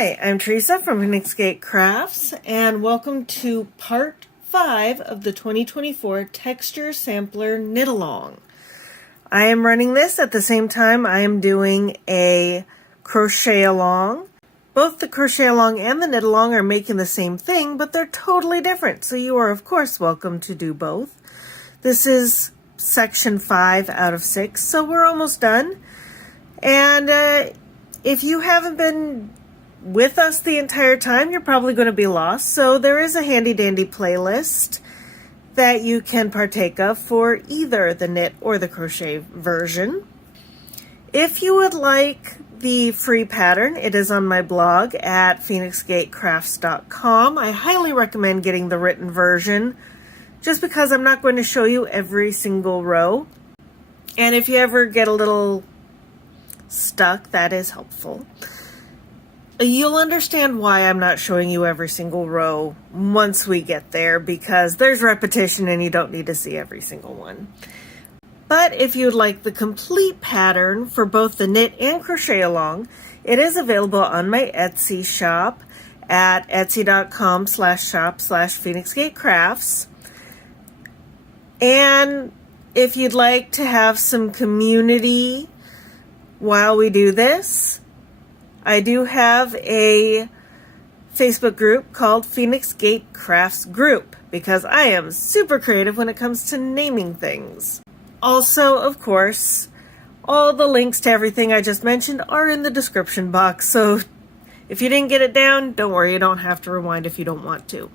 Hi, I'm Teresa from Phoenix Gate Crafts, and welcome to part 5 of the 2024 Texture Sampler Knit Along. I am running this at the same time I am doing a crochet along. Both the crochet along and the knit along are making the same thing, but they're totally different, so you are of course welcome to do both. This is section 5 out of 6, so we're almost done. And if you haven't been with us the entire time, you're probably going to be lost. So there is a handy dandy playlist that you can partake of for either the knit or the crochet version. If you would like the free pattern, it is on my blog at phoenixgatecrafts.com. I highly recommend getting the written version just because I'm not going to show you every single row. And if you ever get a little stuck, that is helpful. You'll understand why I'm not showing you every single row once we get there, because there's repetition and you don't need to see every single one. But if you'd like the complete pattern for both the knit and crochet along, it is available on my Etsy shop at etsy.com/shop/phoenixgatecrafts. And if you'd like to have some community while we do this, I do have a Facebook group called Phoenix Gate Crafts Group because I am super creative when it comes to naming things. Also, of course, all the links to everything I just mentioned are in the description box, so if you didn't get it down, don't worry, you don't have to rewind if you don't want to.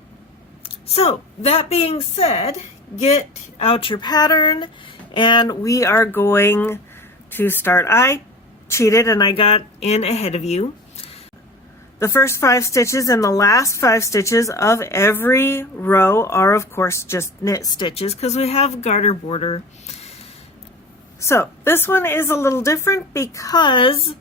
So, that being said, get out your pattern and we are going to start. I cheated and I got in ahead of you. The first 5 stitches and the last 5 stitches of every row are of course just knit stitches because we have garter border. So this one is a little different because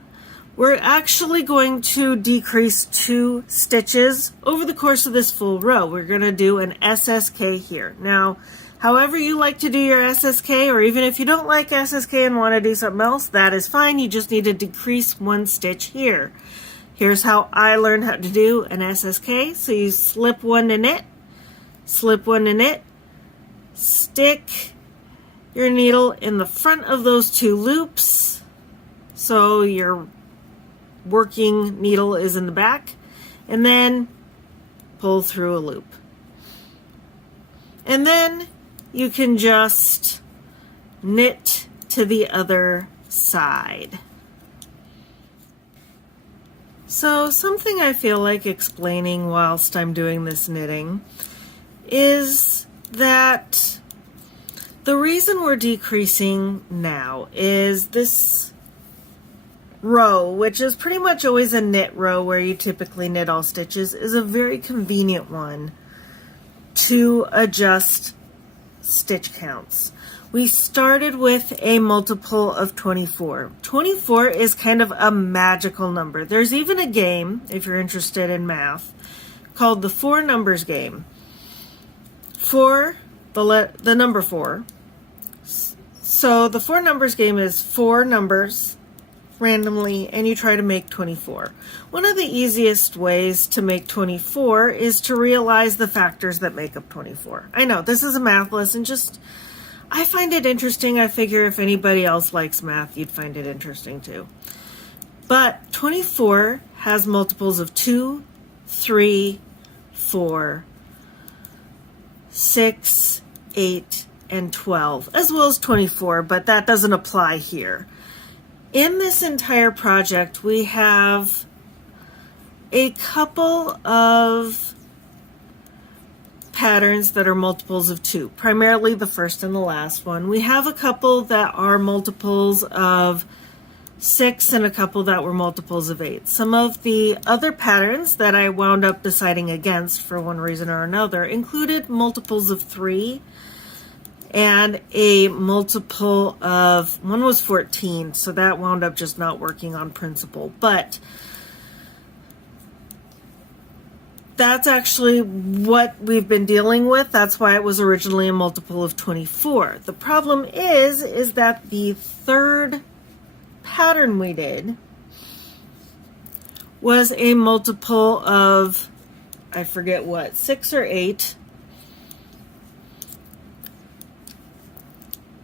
we're actually going to decrease 2 stitches over the course of this full row. We're going to do an SSK here. Now, however you like to do your SSK, or even if you don't like SSK and want to do something else, that is fine. You just need to decrease 1 stitch here. Here's how I learned how to do an SSK. So you slip 1 to knit, slip 1 to knit, stick your needle in the front of those 2 loops. So your working needle is in the back, and then pull through a loop. And then you can just knit to the other side. So something I feel like explaining whilst I'm doing this knitting is that the reason we're decreasing now is this row, which is pretty much always a knit row where you typically knit all stitches, is a very convenient one to adjust stitch counts. We started with a multiple of 24. 24 is kind of a magical number. There's even a game, if you're interested in math, called the 4 numbers game. For the number 4. So the 4 numbers game is 4 numbers randomly, and you try to make 24. One of the easiest ways to make 24 is to realize the factors that make up 24. I know this is a math lesson, just I find it interesting. I figure if anybody else likes math, you'd find it interesting too. But 24 has multiples of 2, 3, 4, 6, 8, and 12, as well as 24, but that doesn't apply here. In this entire project, we have a couple of patterns that are multiples of 2, primarily the first and the last one. We have a couple that are multiples of 6 and a couple that were multiples of 8. Some of the other patterns that I wound up deciding against for one reason or another included multiples of 3 and a multiple of, one was 14, so that wound up just not working on principle. But that's actually what we've been dealing with. That's why it was originally a multiple of 24. The problem is that the third pattern we did was a multiple of, I forget what, 6 or 8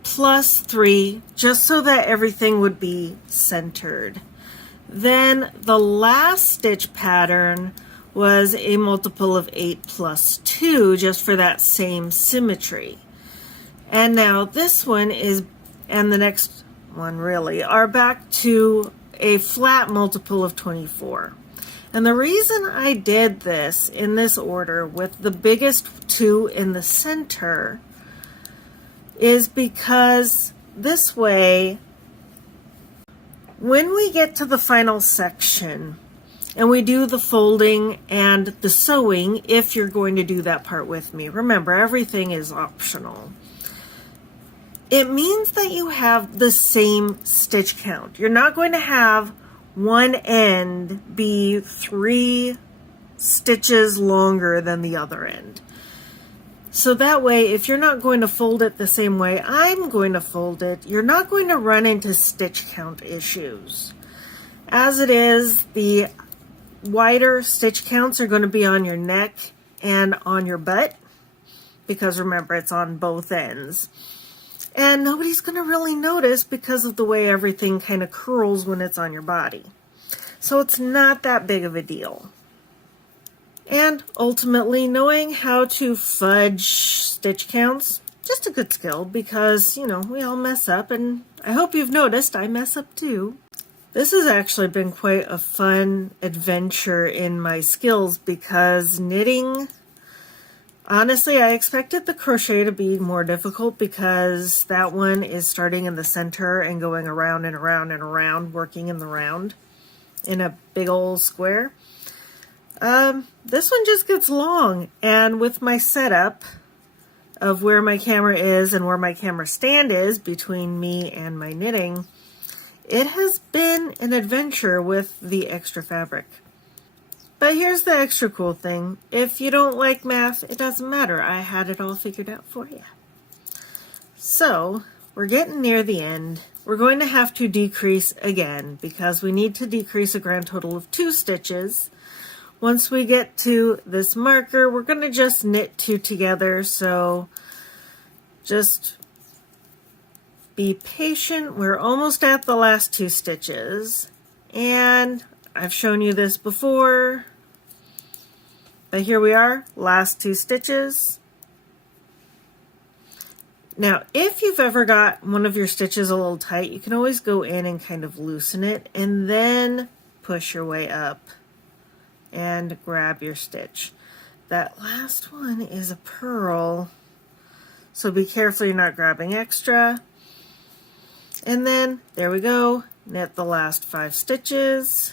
plus 3, just so that everything would be centered. Then the last stitch pattern was a multiple of 8 plus 2, just for that same symmetry. And now this one is, and the next one really, are back to a flat multiple of 24. And the reason I did this in this order with the biggest 2 in the center is because this way, when we get to the final section and we do the folding and the sewing, if you're going to do that part with me, remember everything is optional. It means that you have the same stitch count. You're not going to have one end be 3 stitches longer than the other end. So that way, if you're not going to fold it the same way I'm going to fold it, you're not going to run into stitch count issues. As it is, the wider stitch counts are going to be on your neck and on your butt, because remember, it's on both ends. And nobody's going to really notice because of the way everything kind of curls when it's on your body. So it's not that big of a deal. And ultimately, knowing how to fudge stitch counts, just a good skill, because, you know, we all mess up, and I hope you've noticed I mess up too. This has actually been quite a fun adventure in my skills, because knitting, honestly, I expected the crochet to be more difficult because that one is starting in the center and going around and around and around, working in the round in a big old square. This one just gets long, and with my setup of where my camera is and where my camera stand is between me and my knitting, it has been an adventure with the extra fabric. But here's the extra cool thing. If you don't like math, it doesn't matter. I had it all figured out for you. So, we're getting near the end. We're going to have to decrease again because we need to decrease a grand total of 2 stitches. Once we get to this marker, we're going to just knit 2 together, so just be patient. We're almost at the last 2 stitches, and I've shown you this before, but here we are, last 2 stitches. Now, if you've ever got one of your stitches a little tight, you can always go in and kind of loosen it, and then push your way up and grab your stitch. That last one is a purl, so be careful you're not grabbing extra. And then, there we go, knit the last 5 stitches.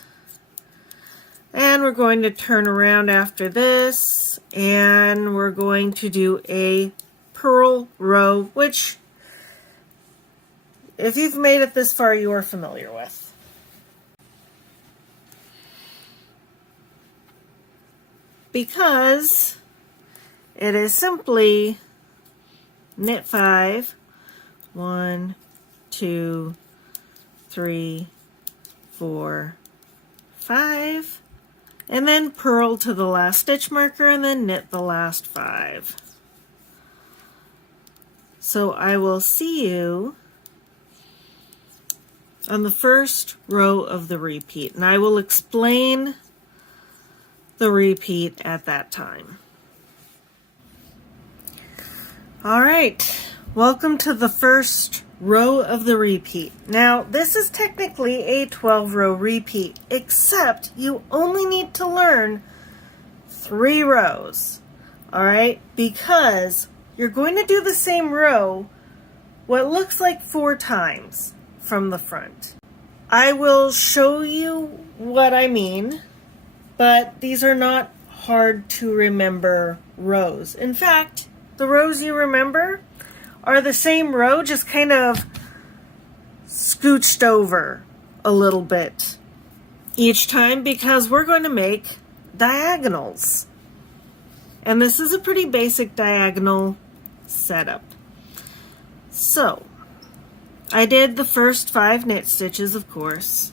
And we're going to turn around after this, and we're going to do a purl row, which, if you've made it this far, you are familiar with. Because it is simply knit 5, 1, 2, 3, 4, 5, and then purl to the last stitch marker and then knit the last 5. So I will see you on the first row of the repeat, and I will explain the repeat at that time. All right, welcome to the first row of the repeat. Now, this is technically a 12-row repeat, except you only need to learn 3 rows, all right? Because you're going to do the same row what looks like 4 times from the front. I will show you what I mean, but these are not hard to remember rows. In fact, the rows you remember are the same row, just kind of scooched over a little bit each time, because we're going to make diagonals. And this is a pretty basic diagonal setup. So, I did the first 5 knit stitches, of course.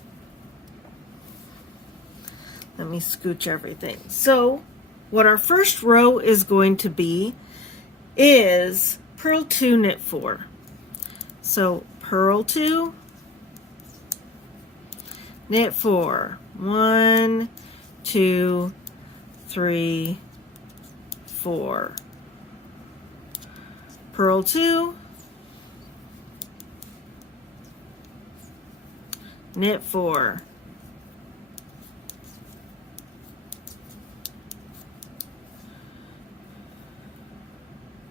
Let me scooch everything. So what our first row is going to be is purl 2, knit 4. So purl 2, knit 4. 1, 2, 3, 4. Purl 2, knit 4.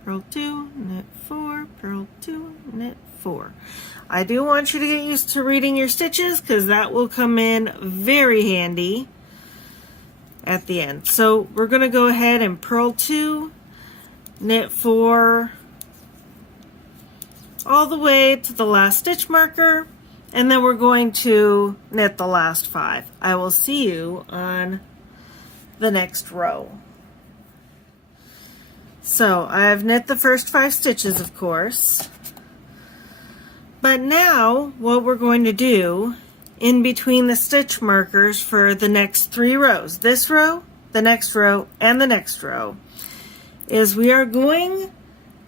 Purl 2, knit 4, purl 2, knit 4. I do want you to get used to reading your stitches because that will come in very handy at the end. So we're going to go ahead and purl 2, knit 4 all the way to the last stitch marker, and then we're going to knit the last 5. I will see you on the next row. So I've knit the first 5 stitches, of course, but now what we're going to do in between the stitch markers for the next 3 rows, this row, the next row, and the next row, is we are going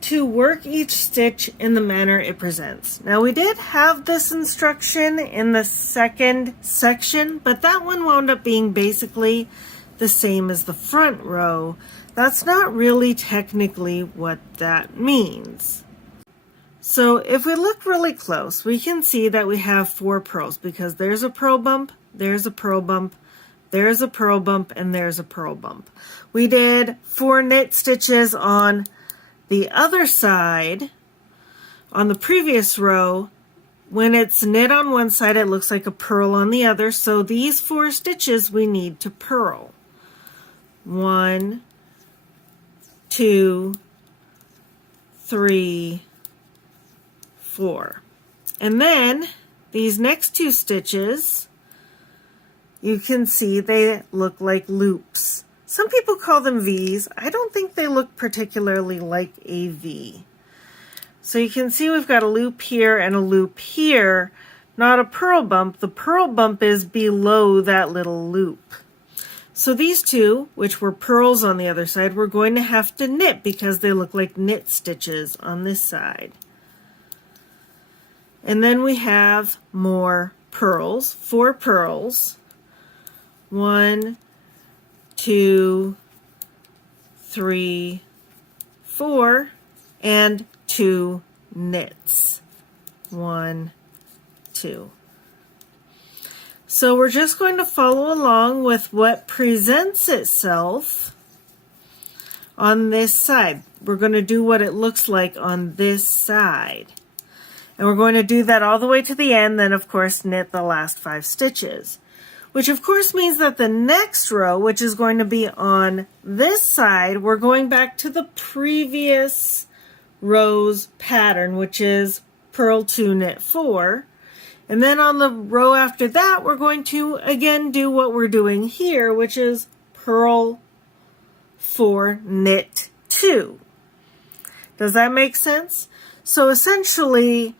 to work each stitch in the manner it presents. Now we did have this instruction in the second section, but that one wound up being basically the same as the front row. That's not really technically what that means. So if we look really close, we can see that we have 4 purls because there's a purl bump, there's a purl bump, there's a purl bump, and there's a purl bump. We did 4 knit stitches on the other side on the previous row. When it's knit on one side, it looks like a purl on the other. So these 4 stitches we need to purl. 1, 2, 3, 4. And then these next 2 stitches, you can see they look like loops. Some people call them V's. I don't think they look particularly like a V. So you can see we've got a loop here and a loop here, not a purl bump. The purl bump is below that little loop. So these 2, which were purls on the other side, we're going to have to knit because they look like knit stitches on this side. And then we have more purls, 4 purls. 1, 2, 3, 4, and 2 knits. 1, 2. So we're just going to follow along with what presents itself on this side. We're going to do what it looks like on this side. And we're going to do that all the way to the end, then of course knit the last 5 stitches. Which of course means that the next row, which is going to be on this side, we're going back to the previous row's pattern, which is purl 2, knit 4. And then on the row after that, we're going to again do what we're doing here, which is purl 4, knit 2. Does that make sense? So essentially,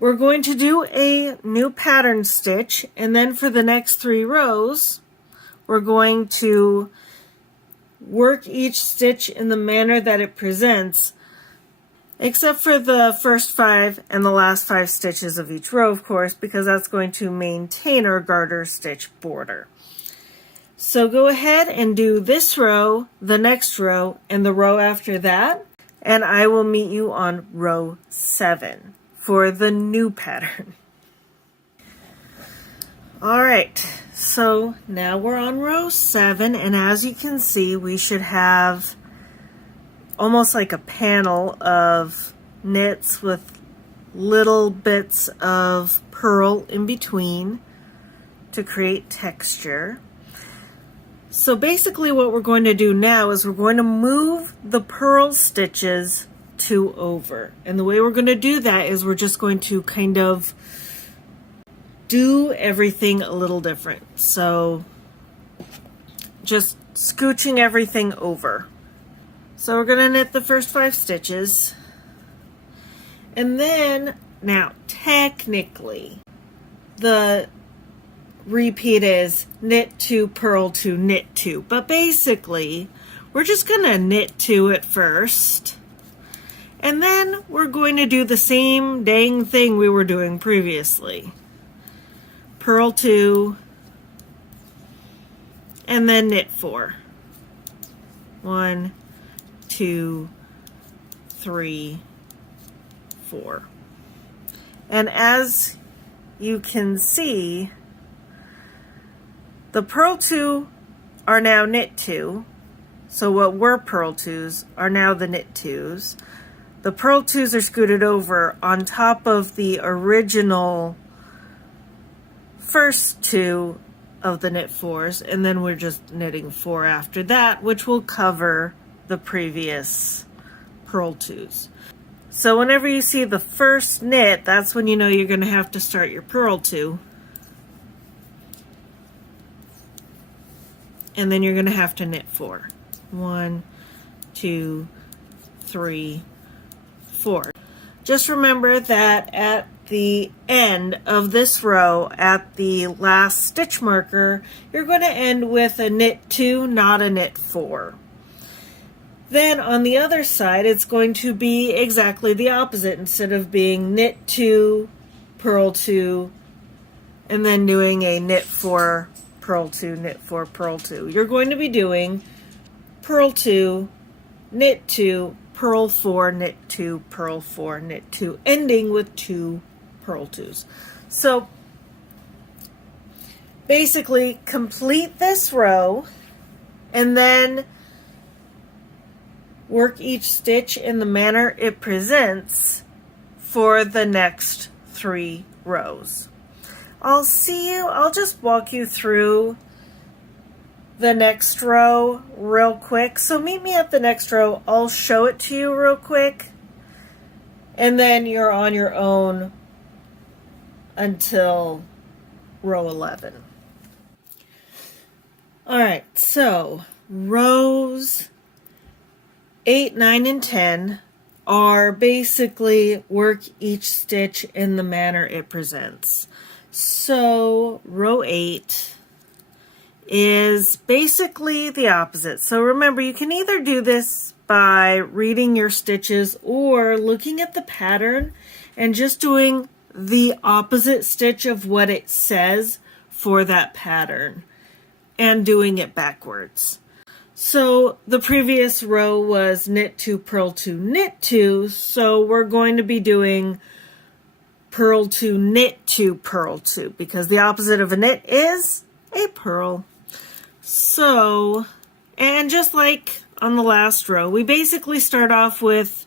we're going to do a new pattern stitch, and then for the next 3 rows, we're going to work each stitch in the manner that it presents, except for the first 5 and the last 5 stitches of each row, of course, because that's going to maintain our garter stitch border. So go ahead and do this row, the next row, and the row after that, and I will meet you on row 7 for the new pattern. All right, so now we're on row 7, and as you can see, we should have almost like a panel of knits with little bits of purl in between to create texture. So basically what we're going to do now is we're going to move the purl stitches to over. And the way we're going to do that is we're just going to kind of do everything a little different. So just scooching everything over. So we're going to knit the first 5 stitches. And then, now technically, the repeat is knit 2, purl 2, knit 2. But basically, we're just going to knit 2 at first. And then we're going to do the same dang thing we were doing previously. Purl 2, and then knit 4. 1, 2, 3, 4. And as you can see, the purl 2 are now knit 2. So what were purl 2s are now the knit 2s. The purl 2s are scooted over on top of the original first 2 of the knit 4s, and then we're just knitting 4 after that, which will cover the previous purl 2s. So whenever you see the first knit, that's when you know you're going to have to start your purl 2. And then you're going to have to knit 4. 1, 2, 3, 4. Just remember that at the end of this row, at the last stitch marker, you're going to end with a knit 2, not a knit 4. Then on the other side, it's going to be exactly the opposite. Instead of being knit 2, purl 2, and then doing a knit 4, purl 2, knit 4, purl 2. You're going to be doing purl 2, knit 2, purl 4, knit 2, purl 4, knit 2, ending with 2 purl 2s. So basically complete this row and then work each stitch in the manner it presents for the next 3 rows. I'll just walk you through the next row real quick. So meet me at the next row. I'll show it to you real quick. And then you're on your own until row 11. All right, so rows 8, 9, and 10 are basically work each stitch in the manner it presents. So row 8 is basically the opposite. So remember, you can either do this by reading your stitches or looking at the pattern and just doing the opposite stitch of what it says for that pattern and doing it backwards. So the previous row was knit 2, purl 2, knit 2, so we're going to be doing purl 2, knit 2, purl 2, because the opposite of a knit is a purl. So, and just like on the last row, we basically start off with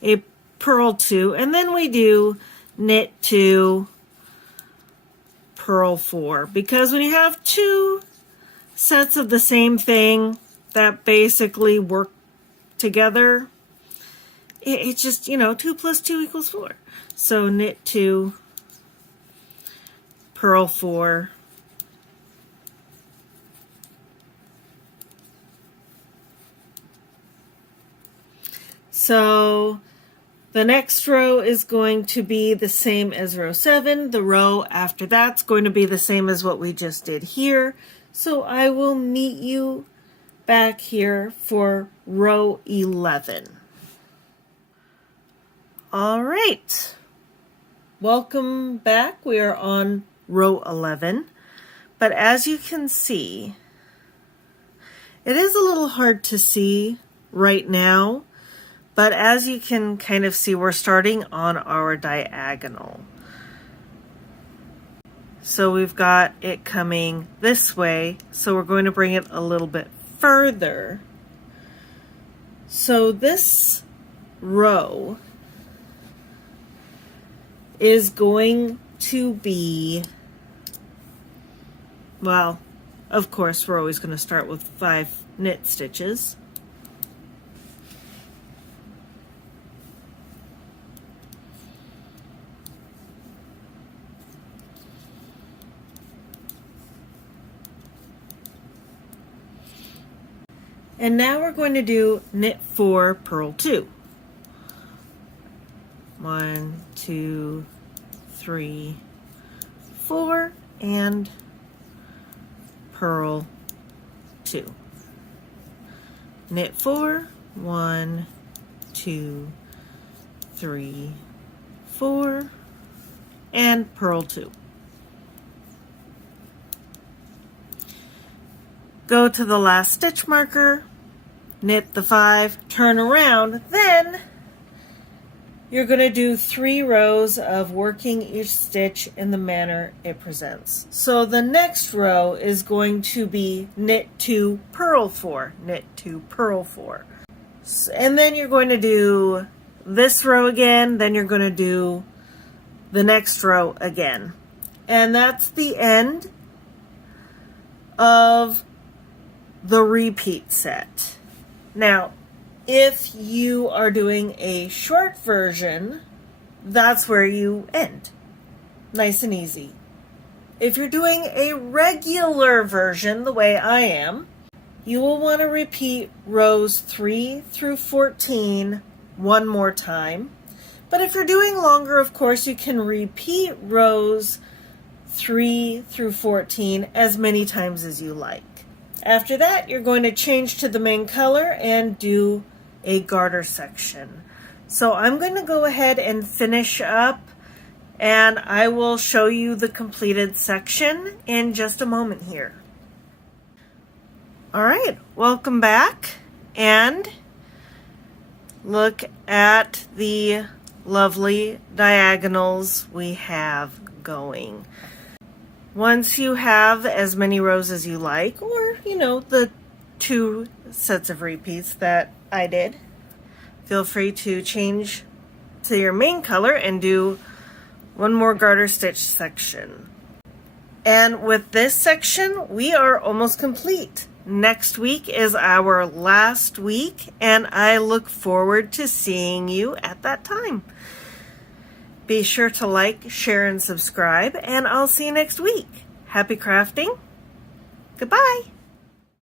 a purl 2, and then we do knit 2, purl 4, because when you have 2 sets of the same thing that basically work together, it's just, 2 plus 2 equals 4. So knit 2, purl 4, so the next row is going to be the same as row 7. The row after that's going to be the same as what we just did here. So I will meet you back here for row 11. All right. Welcome back. We are on row 11. But as you can see, it is a little hard to see right now. But as you can kind of see, we're starting on our diagonal. So we've got it coming this way. So we're going to bring it a little bit further. So this row is going to be, well, of course, we're always going to start with 5 knit stitches. And now we're going to do knit 4, purl 2. 1, 2, 3, 4, and purl 2. Knit 4, 1, 2, 3, 4, and purl 2. Go to the last stitch marker, knit the 5, turn around, then you're going to do 3 rows of working each stitch in the manner it presents. So the next row is going to be knit 2, purl 4, knit 2, purl 4. And then you're going to do this row again, then you're going to do the next row again. And that's the end of the repeat set. Now, if you are doing a short version, that's where you end. Nice and easy. If you're doing a regular version, the way I am, you will want to repeat rows 3 through 14 one more time. But if you're doing longer, of course, you can repeat rows 3 through 14 as many times as you like. After that, you're going to change to the main color and do a garter section. So I'm going to go ahead and finish up, and I will show you the completed section in just a moment here. All right, welcome back, and look at the lovely diagonals we have going. Once you have as many rows as you like, or the 2 sets of repeats that I did, feel free to change to your main color and do one more garter stitch section. And with this section, we are almost complete. Next week is our last week, and I look forward to seeing you at that time. Be sure to like, share, and subscribe, and I'll see you next week. Happy crafting. Goodbye.